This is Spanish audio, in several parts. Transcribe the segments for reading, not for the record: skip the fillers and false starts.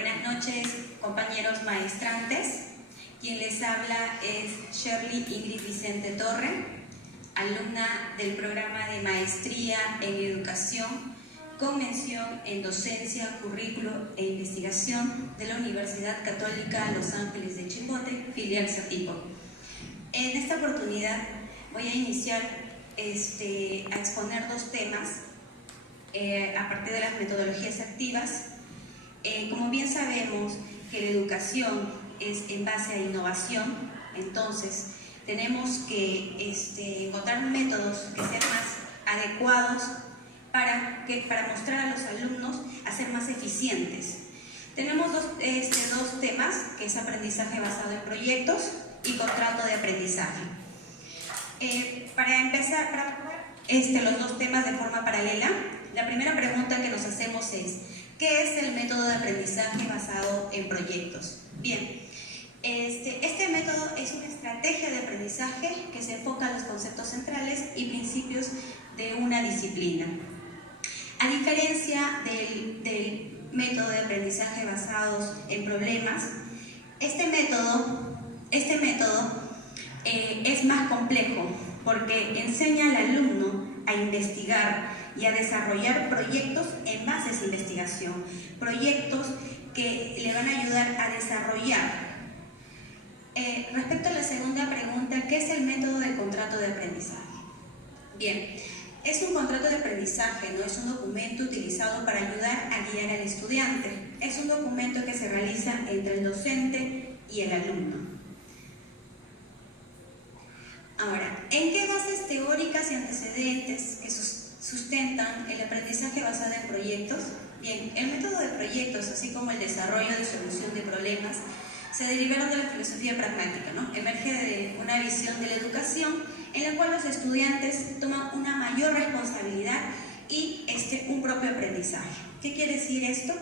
Buenas noches, compañeros maestrantes. Quien les habla es Shirley Ingrid Vicente Torre, alumna del programa de Maestría en Educación con mención en Docencia, Currículo e Investigación de la Universidad Católica Los Ángeles de Chimbote, filial Satipo. En esta oportunidad voy a iniciar a exponer dos temas a partir de las metodologías activas. Como bien sabemos que la educación es en base a innovación, entonces tenemos que encontrar métodos que sean más adecuados para mostrar a los alumnos a ser más eficientes. Tenemos dos temas, que es aprendizaje basado en proyectos y contrato de aprendizaje. Para empezar, los dos temas de forma paralela, la primera pregunta que nos hacemos es: ¿qué es el método de aprendizaje basado en proyectos? Bien, este método es una estrategia de aprendizaje que se enfoca en los conceptos centrales y principios de una disciplina. A diferencia del método de aprendizaje basado en problemas, este método es más complejo porque enseña al alumno a investigar y a desarrollar proyectos en bases de investigación, proyectos que le van a ayudar a desarrollar. Respecto a la segunda pregunta, ¿qué es el método de contrato de aprendizaje? Bien, es un contrato de aprendizaje, no es un documento utilizado para ayudar a guiar al estudiante. Es un documento que se realiza entre el docente y el alumno. Ahora, ¿en qué bases teóricas y antecedentes que sustentan el aprendizaje basado en proyectos? Bien, el método de proyectos, así como el desarrollo de solución de problemas, se derivaron de la filosofía pragmática, ¿no? Emerge de una visión de la educación en la cual los estudiantes toman una mayor responsabilidad y un propio aprendizaje. ¿Qué quiere decir esto?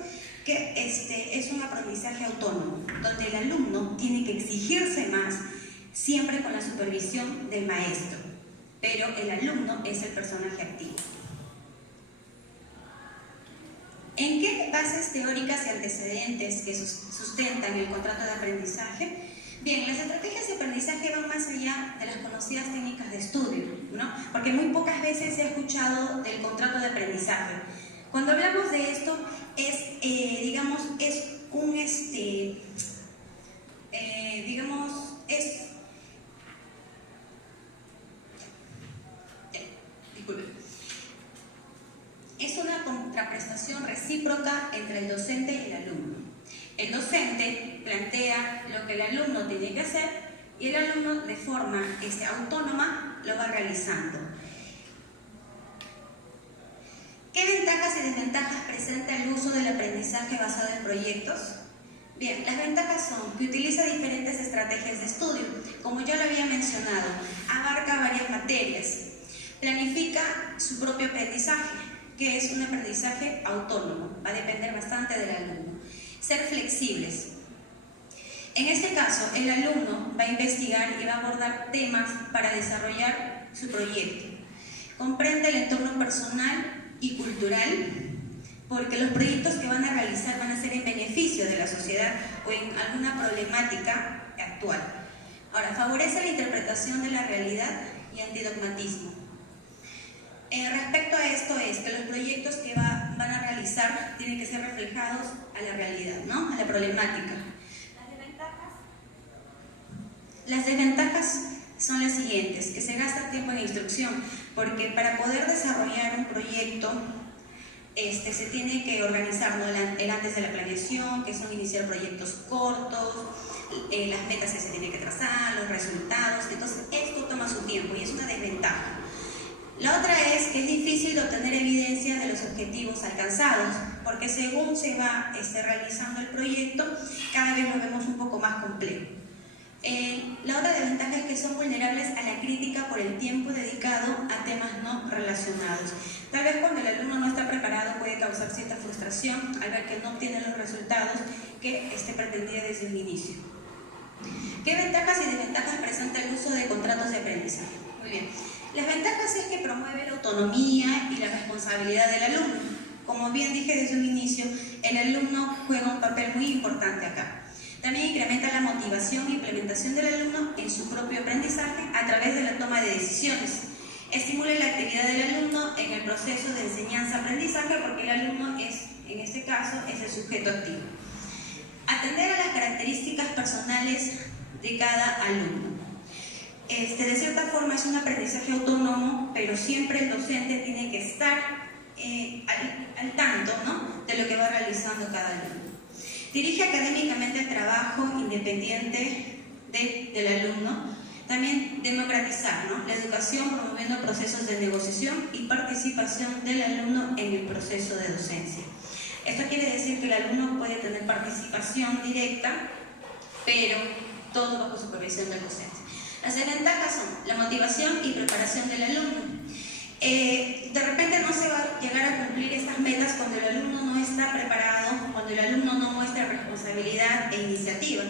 Que es un aprendizaje autónomo, donde el alumno tiene que exigirse más, siempre con la supervisión del maestro, pero el alumno es el personaje activo. ¿En qué bases teóricas y antecedentes que sustentan el contrato de aprendizaje? Bien, las estrategias de aprendizaje van más allá de las conocidas técnicas de estudio, ¿no? Porque muy pocas veces se ha escuchado del contrato de aprendizaje. Cuando hablamos de esto, es una contraprestación recíproca entre el docente y el alumno. El docente plantea lo que el alumno tiene que hacer y el alumno de forma autónoma lo va realizando. ¿Qué ventajas y desventajas presenta el uso del aprendizaje basado en proyectos? Bien, las ventajas son que utiliza diferentes estrategias de estudio, como ya lo había mencionado, abarca varias materias, planifica su propio aprendizaje, que es un aprendizaje autónomo, va a depender bastante del alumno. Ser flexibles. En este caso, el alumno va a investigar y va a abordar temas para desarrollar su proyecto. Comprende el entorno personal y cultural, porque los proyectos que van a realizar van a ser en beneficio de la sociedad o en alguna problemática actual. Ahora, favorece la interpretación de la realidad y antidogmatismo. Respecto a esto es que los proyectos que van a realizar tienen que ser reflejados a la realidad, ¿no? A la problemática. Las desventajas son las siguientes: que se gasta tiempo en instrucción, porque para poder desarrollar un proyecto se tiene que organizar, ¿no? el antes de la planeación, que son iniciar proyectos cortos, las metas que se tienen que trazar, los resultados. Entonces esto toma su tiempo y es una desventaja. La otra es que es difícil de obtener evidencia de los objetivos alcanzados, porque según se va realizando el proyecto, cada vez lo vemos un poco más complejo. La otra desventaja es que son vulnerables a la crítica por el tiempo dedicado a temas no relacionados. Tal vez cuando el alumno no está preparado puede causar cierta frustración al ver que no obtiene los resultados que pretendía desde el inicio. ¿Qué ventajas y desventajas presenta el uso de contratos de aprendizaje? Muy bien. Las ventajas es que promueve la autonomía y la responsabilidad del alumno. como bien dije desde un inicio, el alumno juega un papel muy importante acá. También incrementa la motivación e implementación del alumno en su propio aprendizaje a través de la toma de decisiones. Estimula la actividad del alumno en el proceso de enseñanza-aprendizaje porque el alumno es, en este caso, es el sujeto activo. Atender a las características personales de cada alumno. De cierta forma es un aprendizaje autónomo, pero siempre el docente tiene que estar al tanto, ¿no?, de lo que va realizando cada alumno. Dirige académicamente el trabajo independiente del alumno. También democratizar, ¿no?, la educación promoviendo procesos de negociación y participación del alumno en el proceso de docencia. Esto quiere decir que el alumno puede tener participación directa, pero todo bajo supervisión del docente. Las desventajas son la motivación y preparación del alumno. De repente no se va a llegar a cumplir estas metas cuando el alumno no está preparado, cuando el alumno no muestra responsabilidad e iniciativa.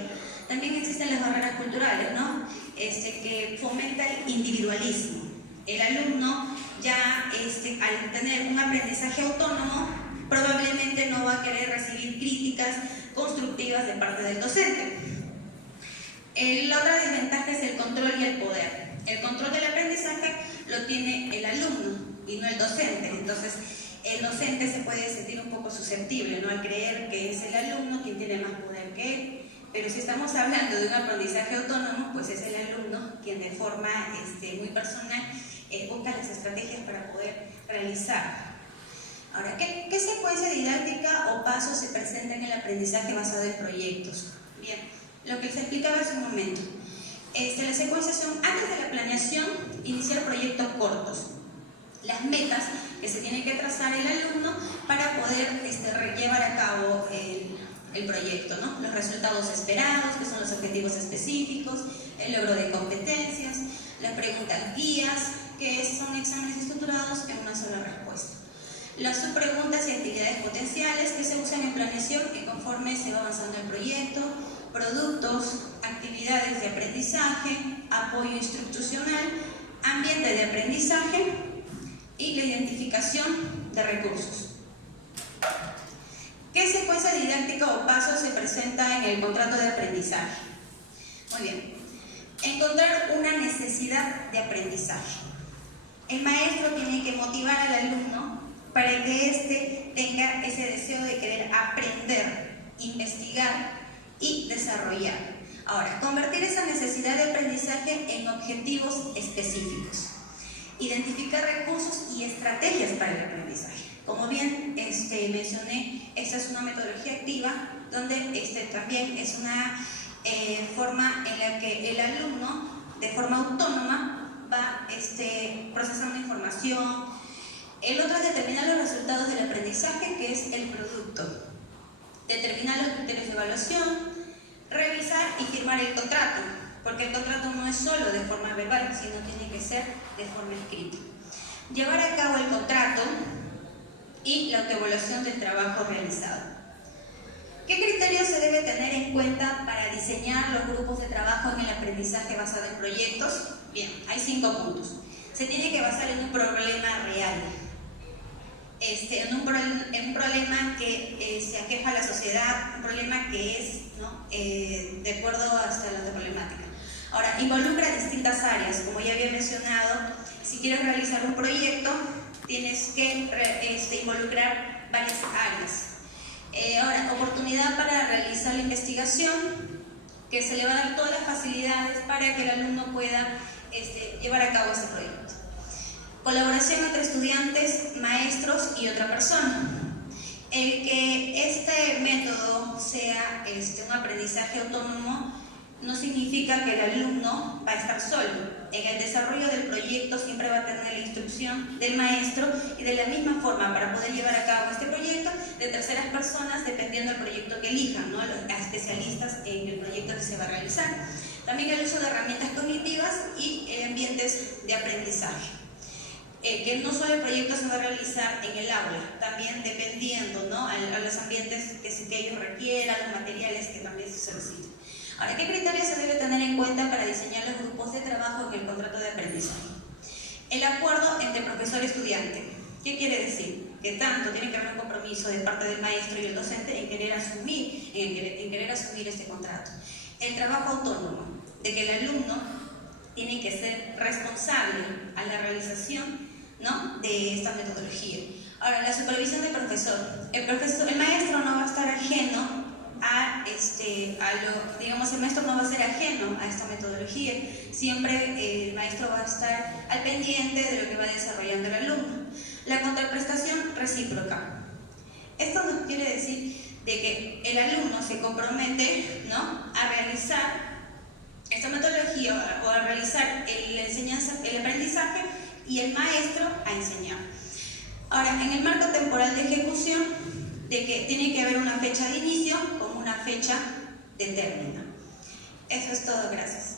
También existen las barreras culturales, ¿no?, que fomenta el individualismo. El alumno ya al tener un aprendizaje autónomo probablemente no va a querer recibir críticas constructivas de parte del docente. La otra desventaja es el control y el poder. El control del aprendizaje lo tiene el alumno y no el docente. Entonces, el docente se puede sentir un poco susceptible, ¿no?, al creer que es el alumno quien tiene más poder que él. Pero si estamos hablando de un aprendizaje autónomo, pues es el alumno quien de forma muy personal busca las estrategias para poder realizar. Ahora, ¿qué secuencia didáctica o pasos se presenta en el aprendizaje basado en proyectos? Bien, lo que se explicaba hace un momento. Las secuencias son, antes de la planeación, iniciar proyectos cortos. Las metas que se tiene que trazar el alumno para poder llevar a cabo el proyecto, ¿no? Los resultados esperados, que son los objetivos específicos, el logro de competencias, las preguntas guías, que son exámenes estructurados en una sola respuesta. Las subpreguntas y actividades potenciales que se usan en planeación y conforme se va avanzando el proyecto, productos, actividades de aprendizaje, apoyo institucional, ambiente de aprendizaje y la identificación de recursos. ¿Qué secuencia didáctica o pasos se presenta en el contrato de aprendizaje? Muy bien. Encontrar una necesidad de aprendizaje. El maestro tiene que motivar al alumno para que éste tenga ese deseo de querer aprender, investigar y desarrollar. Ahora, convertir esa necesidad de aprendizaje en objetivos específicos. Identificar recursos y estrategias para el aprendizaje. Como bien mencioné, esta es una metodología activa donde también es una forma en la que el alumno, de forma autónoma, va procesando información. El otro es determinar los resultados del aprendizaje, que es el producto. Determinar los criterios de evaluación, revisar y firmar el contrato, porque el contrato no es solo de forma verbal, sino tiene que ser de forma escrita. Llevar a cabo el contrato y la autoevaluación del trabajo realizado. ¿Qué criterios se debe tener en cuenta para diseñar los grupos de trabajo en el aprendizaje basado en proyectos? Bien, hay 5 puntos. Se tiene que basar en un problema real, en un problema que se aqueja a la sociedad, un problema que es, ¿no?, de acuerdo hasta la problemática. Ahora, involucra distintas áreas, como ya había mencionado. Si quieres realizar un proyecto, tienes que involucrar varias áreas. Ahora, oportunidad para realizar la investigación, que se le va a dar todas las facilidades para que el alumno pueda llevar a cabo ese proyecto. Colaboración entre estudiantes, maestros y otra persona. El que este método sea un aprendizaje autónomo no significa que el alumno va a estar solo. En el desarrollo del proyecto siempre va a tener la instrucción del maestro y de la misma forma para poder llevar a cabo este proyecto de terceras personas dependiendo del proyecto que elijan, ¿no?, los especialistas en el proyecto que se va a realizar. También el uso de herramientas cognitivas y ambientes de aprendizaje. Que no solo el proyecto se va a realizar en el aula, también dependiendo, ¿no?, a los ambientes que ellos requieran, los materiales que también se soliciten. Ahora, ¿qué criterios se debe tener en cuenta para diseñar los grupos de trabajo en el contrato de aprendizaje? El acuerdo entre profesor y estudiante. ¿Qué quiere decir? que tanto tiene que haber un compromiso de parte del maestro y el docente en querer asumir, este contrato. El trabajo autónomo, de que el alumno tiene que ser responsable a la realización, ¿no?, de esta metodología. Ahora, la supervisión del profesor. El maestro no va a estar ajeno el maestro no va a ser ajeno a esta metodología. Siempre el maestro va a estar al pendiente de lo que va desarrollando el alumno. La contraprestación recíproca. Esto nos quiere decir de que el alumno se compromete, ¿no?, a realizar esta metodología o a realizar el aprendizaje y el maestro a enseñar. Ahora, en el marco temporal de ejecución, de que tiene que haber una fecha de inicio como una fecha de término. Eso es todo, gracias.